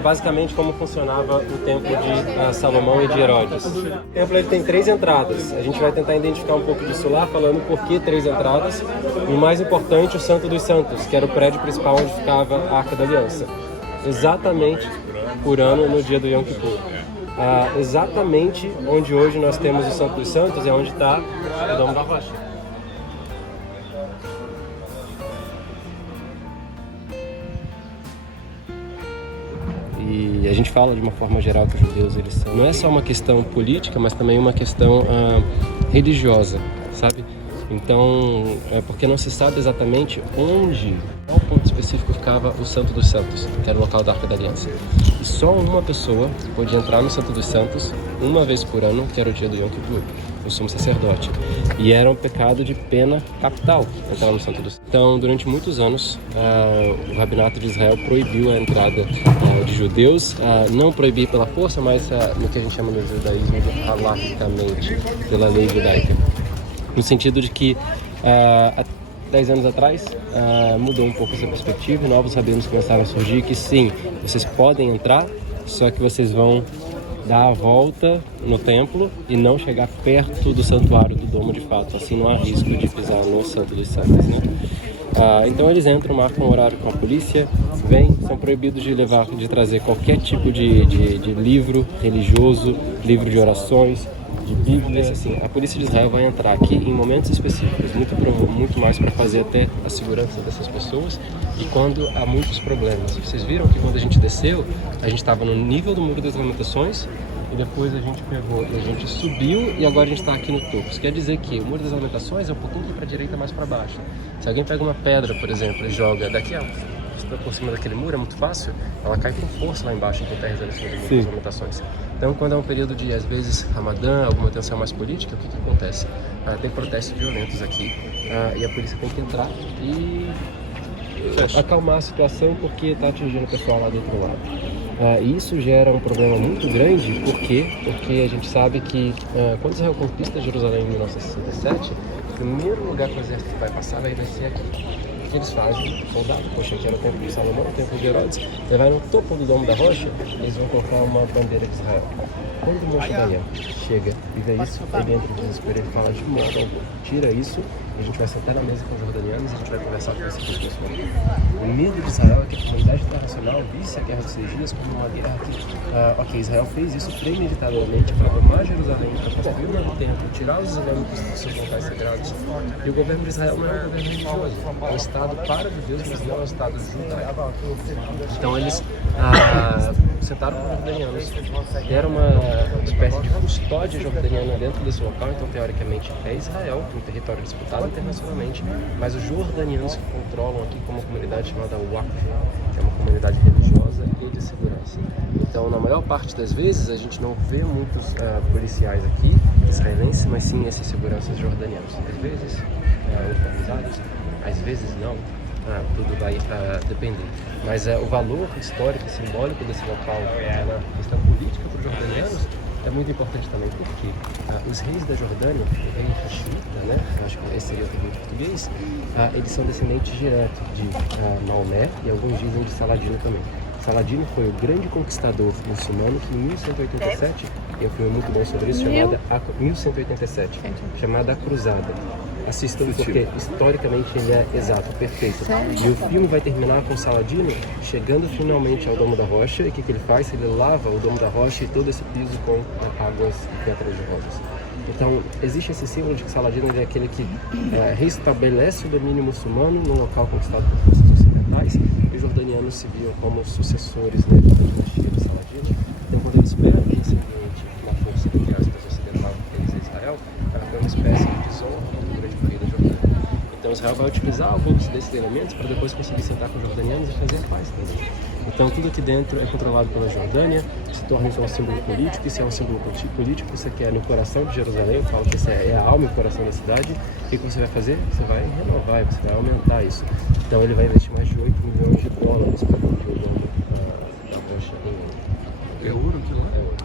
é basicamente como funcionava o templo de Salomão e de Herodes. O templo ele tem 3 entradas. A gente vai tentar identificar um pouco disso lá, falando por que 3 entradas. E o mais importante, o Santo dos Santos, que era o prédio principal onde ficava a Arca da Aliança. Exatamente por ano no dia do Yom Kippur. Exatamente onde hoje nós temos o Santo dos Santos é onde está o Domo da Rocha. E a gente fala de uma forma geral que os judeus eles são. Não é só uma questão política, mas também uma questão religiosa, sabe? Então, porque não se sabe exatamente onde, qual ponto específico ficava o Santo dos Santos, que era o local da Arca da Aliança. E só uma pessoa podia entrar no Santo dos Santos uma vez por ano, que era o dia do Yom Kippur, o sumo sacerdote. E era um pecado de pena capital entrar no Santo dos Santos. Então, durante muitos anos, o Rabinato de Israel proibiu a entrada de judeus, não proibir pela força, mas no que a gente chama no judaísmo de halachicamente, pela lei judaica. No sentido de que há 10 anos atrás mudou um pouco essa perspectiva e novos rabinos começaram a surgir que sim, vocês podem entrar, só que vocês vão dar a volta no templo e não chegar perto do santuário do domo de fato, assim não há risco de pisar no Santo dos Santos, né? Então eles entram, marcam um horário com a polícia, vêm, são proibidos de trazer qualquer tipo de livro religioso, livro de orações, de Bíblia, assim, a polícia de Israel vai entrar aqui em momentos específicos, muito mais para fazer até a segurança dessas pessoas e quando há muitos problemas. Vocês viram que quando a gente desceu, a gente estava no nível do Muro das Lamentações e depois a gente pegou e a gente subiu e agora a gente está aqui no topo. Isso quer dizer que o Muro das Lamentações é um pouquinho aqui para a direita, mais para baixo. Se alguém pega uma pedra, por exemplo, e joga daqui por cima daquele muro, é muito fácil, ela cai com força lá embaixo, quem está rezando em cima do Muro das Lamentações. Então, quando é um período de, às vezes, Ramadã, alguma tensão mais política, o que acontece? Tem protestos violentos aqui e a polícia tem que entrar e acalmar a situação porque está atingindo o pessoal lá do outro lado. Isso gera um problema muito grande, porque a gente sabe que quando Israel conquista Jerusalém em 1967, o primeiro lugar que o exército vai passar vai ser aqui. O que eles fazem? Soldado, poxa, que era o templo de Salomão, o templo de Herodes, você vai no topo do Domo da Rocha, eles vão colocar uma bandeira de Israel. Quando o Moshe Dayan chega e vê isso, ele entra em desespero, ele fala de modo algum, tira isso, a gente vai sentar na mesa com os jordanianos e a gente vai conversar com esse pessoas. O medo de Israel é que a comunidade internacional visse a Guerra dos 6 Dias como uma guerra que, Israel fez isso premeditadamente para tomar Jerusalém, para construir um novo templo, tirar os islâmicos dos seus locais sagrados. E o governo de Israel não é um governo religioso, é um Estado para judeus, mas não é um Estado judaico. Então eles sentaram com os jordanianos, deram uma espécie de custódia jordaniana dentro desse local, então teoricamente é Israel, um território disputado internacionalmente, mas os jordanianos que controlam aqui como uma comunidade chamada Waqf, que é uma comunidade religiosa e de segurança. Então, na maior parte das vezes, a gente não vê muitos policiais aqui, israelenses, mas sim esses seguranças jordanianos. Às vezes, organizados, às vezes não, tudo vai depender. Mas o valor histórico e simbólico desse local na questão política para os jordanianos é muito importante também, porque os reis da Jordânia, o rei Hashemita, né, acho que esse seria o termo em português, eles são descendentes diretos de Maomé e alguns dizem de Saladino também. Saladino foi o grande conquistador muçulmano que em 1187, e eu fui muito bom sobre isso, 1187, chamada A Cruzada. Assistam porque historicamente ele é exato, perfeito. E o filme vai terminar com Saladino chegando finalmente ao Domo da Rocha e o que ele faz? Ele lava o Domo da Rocha e todo esse piso com águas e pedras de rosas. Então existe esse símbolo de que Saladino é aquele que restabelece o domínio muçulmano no local conquistado por forças ocidentais e os jordanianos se viam como sucessores, né, da dinastia de Saladino. Então quando eles pegam esse ambiente, uma força que as pessoas ocidentais deles é Israel, ela foi uma espécie de desonra durante o rei da Jordânia. Então Israel vai utilizar alguns desses elementos para depois conseguir sentar com os jordanianos e fazer a paz também. Então tudo aqui dentro é controlado pela Jordânia, se torna então um símbolo político, e se é um símbolo político, você quer no coração de Jerusalém, eu falo que essa é a alma e o coração da cidade, o que você vai fazer? Você vai renovar, você vai aumentar isso. Então ele vai investir mais de 8 milhões de dólares para construir o domo da rocha em ouro. É ouro que lá? É ouro.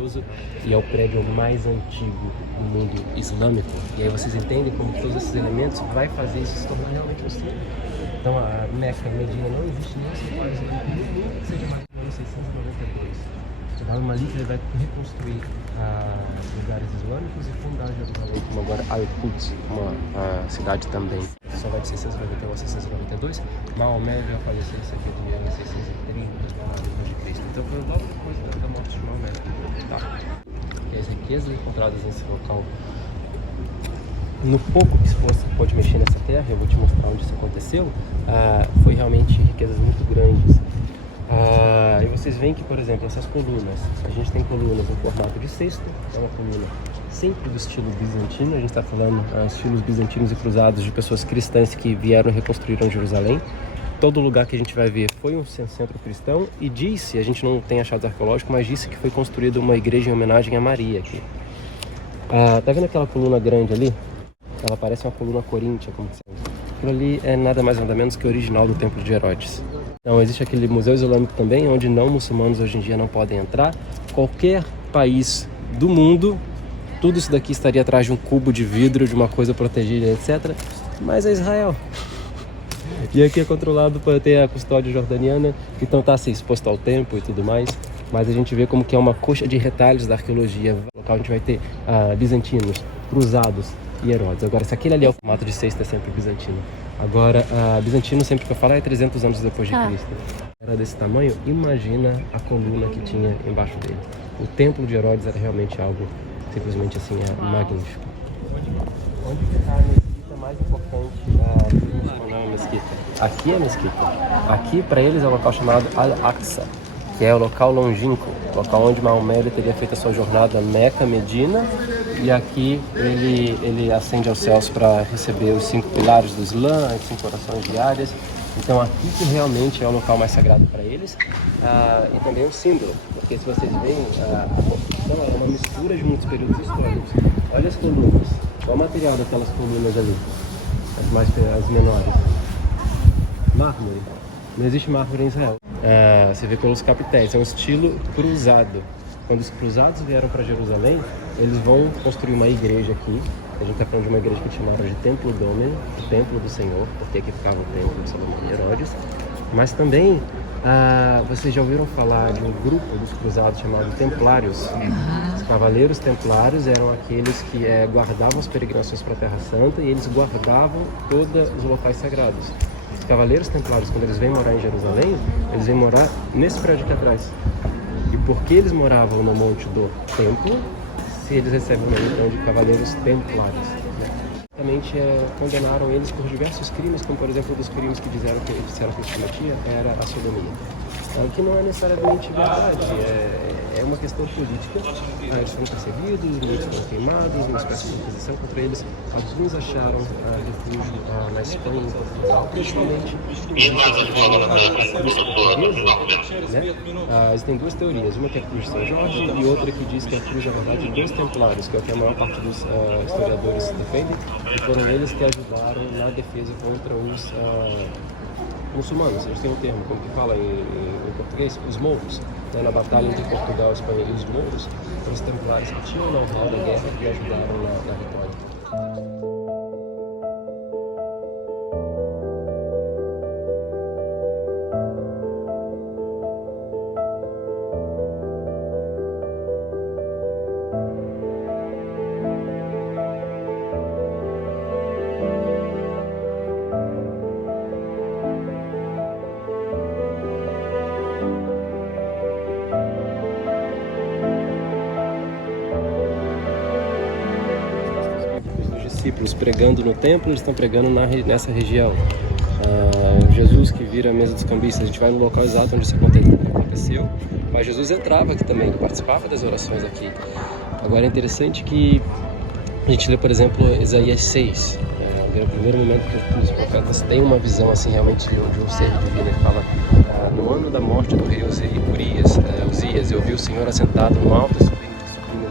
religioso e é o prédio mais antigo do mundo islâmico. E aí vocês entendem como todos esses elementos vai fazer isso se tornar realmente um símbolo. Então a Meca, a Medina, não existe nenhum santuário islâmico no mundo que seja mais do ano 692. O Imam Malik ele vai reconstruir lugares islâmicos e fundar Jerusalém, como agora Al-Quds, uma cidade também. Só vai de 691 a 692. Maomé veio a falecer isso aqui do ano 630 depois de Cristo. Então foi logo depois da morte de Maomé. Tá? E as riquezas encontradas nesse local, no pouco que se pode mexer nessa terra, eu vou te mostrar onde isso aconteceu, foi realmente riquezas muito grandes. E vocês veem que, por exemplo, essas colunas, a gente tem colunas em formato de cesto, é uma coluna sempre do estilo bizantino, a gente está falando estilos bizantinos e cruzados de pessoas cristãs que vieram e reconstruíram Jerusalém. Todo lugar que a gente vai ver foi um centro cristão e disse, a gente não tem achados arqueológicos, mas disse que foi construída uma igreja em homenagem a Maria aqui. Tá vendo aquela coluna grande ali? Ela parece uma coluna coríntia, como se fosse. Aquilo ali é nada mais nada menos que o original do Templo de Herodes. Então existe aquele museu islâmico também, onde não muçulmanos hoje em dia não podem entrar. Qualquer país do mundo, tudo isso daqui estaria atrás de um cubo de vidro, de uma coisa protegida, etc. Mas é Israel. E aqui é controlado por ter a custódia jordaniana, então está assim, exposto ao tempo e tudo mais. Mas a gente vê como que é uma coxa de retalhos da arqueologia. No local a gente vai ter bizantinos, cruzados e Herodes. Agora, se aquele ali é o formato de cesto, é sempre bizantino. Agora, bizantino, sempre que eu falo, é 300 anos depois de Cristo. Era desse tamanho, imagina a coluna que tinha embaixo dele. O templo de Herodes era realmente algo, simplesmente assim, magnífico. Onde está a mesquita mais importante? Não é a mesquita. Aqui é a mesquita. Aqui, para eles, é um local chamado Al-Aqsa, que é o local longínquo, o local onde Maomé teria feito a sua jornada Meca-Medina. E aqui ele ascende aos céus para receber os 5 pilares do Islã, as 5 orações diárias. Então aqui que realmente é o local mais sagrado para eles, e também um símbolo, porque se vocês veem, a construção é uma mistura de muitos períodos históricos. Olha as colunas, qual o material daquelas colunas ali, as menores? Mármore. Não existe mármore em Israel. Você vê pelos capitéis, é um estilo cruzado. Quando os cruzados vieram para Jerusalém, eles vão construir uma igreja aqui. A gente está falando de uma igreja que chamaram de Templo Domini, o Templo do Senhor, porque aqui ficava o Templo de Salomão e Herodes. Mas também, vocês já ouviram falar de um grupo dos cruzados chamado Templários? Os Cavaleiros Templários eram aqueles que guardavam as peregrinações para a Terra Santa e eles guardavam todos os locais sagrados. Os Cavaleiros Templários, quando eles vêm morar em Jerusalém, eles vêm morar nesse prédio aqui atrás. E porque eles moravam no Monte do Templo, se eles recebem o nome então de Cavaleiros Templários. Basicamente condenaram eles por diversos crimes, como por exemplo um dos crimes que disseram que eles cometiam era a sodomia. Que não é necessariamente verdade, é uma questão política. Eles foram perseguidos, muitos foram queimados, uma espécie de inquisição contra eles. Alguns acharam refúgio na Espanha e em Portugal, principalmente existem duas teorias, uma que é a cruz de São Jorge e outra que diz que a cruz é, na verdade, de dois templários, que é o que a maior parte dos historiadores defendem, e foram eles que ajudaram na defesa contra os muçulmanos. Eles têm um termo, como que fala em português, os mouros. Na batalha entre Portugal, Espanha e os mouros, foram os templários que tinham o know-how da guerra e ajudaram na vitória. Discípulos pregando no templo, eles estão pregando nessa região. Jesus que vira a mesa dos cambistas, a gente vai no local exato onde isso aconteceu, mas Jesus entrava aqui também, participava das orações aqui. Agora é interessante que a gente lê, por exemplo, Isaías 6, é o primeiro momento que os profetas têm uma visão assim realmente de um ser divino. Ele fala, no ano da morte do rei Uzias, eu vi o Senhor assentado no alto e sublime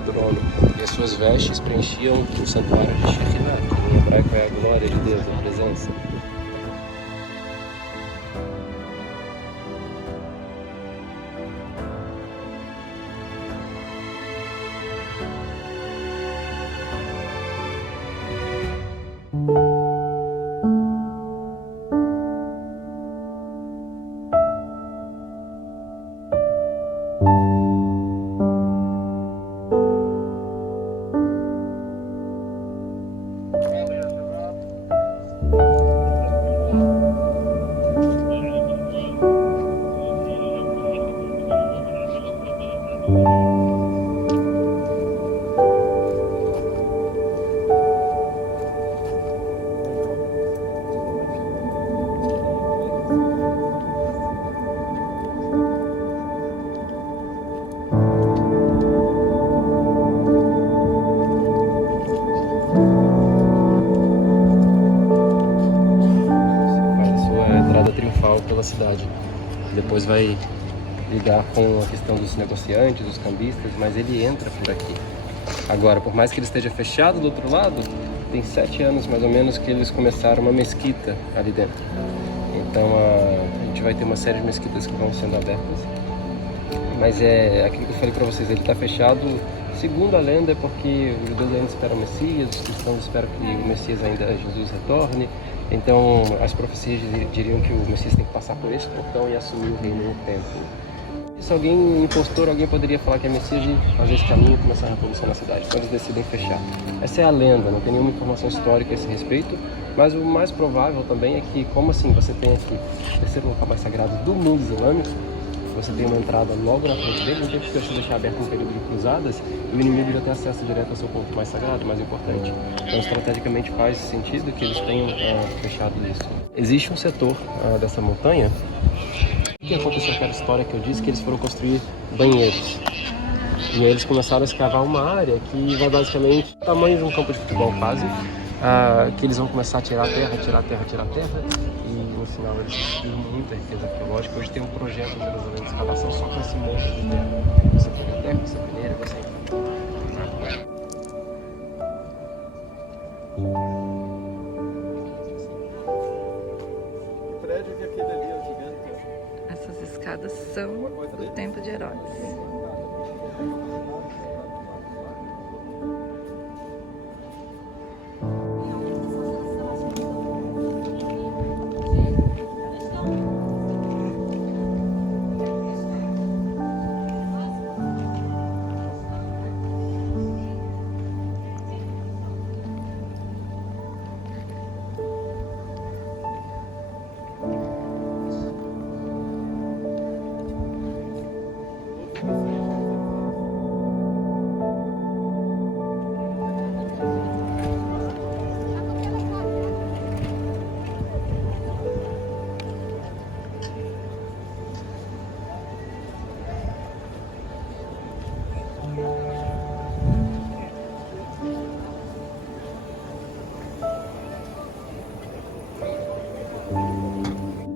trono, e as suas vestes preenchiam o santuário de Shekhinah, que em hebraico é a glória de Deus, a presença. pela cidade. Depois vai ligar com a questão dos negociantes, dos cambistas, mas ele entra por aqui. Agora, por mais que ele esteja fechado do outro lado, tem 7 anos mais ou menos que eles começaram uma mesquita ali dentro. Então a gente vai ter uma série de mesquitas que vão sendo abertas. Mas é aquilo que eu falei para vocês, ele está fechado. Segundo a lenda, é porque os judeus ainda esperam o Messias, os cristãos esperam que o Messias ainda, Jesus, retorne. Então as profecias diriam que o Messias tem que passar por esse portão e assumir o reino no templo. Se alguém, um impostor, alguém poderia falar que é Messias e fazer esse caminho e começar a revolução na cidade, quando eles decidem fechar. Essa é a lenda, não tem nenhuma informação histórica a esse respeito, mas o mais provável também é que, como assim, você tem aqui o terceiro local mais sagrado do mundo islâmico, você tem uma entrada logo na frente dele, não tem porque você deixar aberto um período de cruzadas, e o inimigo já tem acesso direto ao seu ponto mais sagrado, mais importante. Então, estrategicamente faz sentido que eles tenham fechado isso. Existe um setor dessa montanha. O que aconteceu com aquela história que eu disse que eles foram construir banheiros? E aí eles começaram a escavar uma área que vai basicamente o tamanho de um campo de futebol quase, que eles vão começar a tirar terra, e no final eles conseguiram muita riqueza arqueológica. Hoje tem um projeto em Jerusalém de escavação só com esse monte de terra. Você pega terra, você peneira, você... Essas escadas são do tempo de Herodes.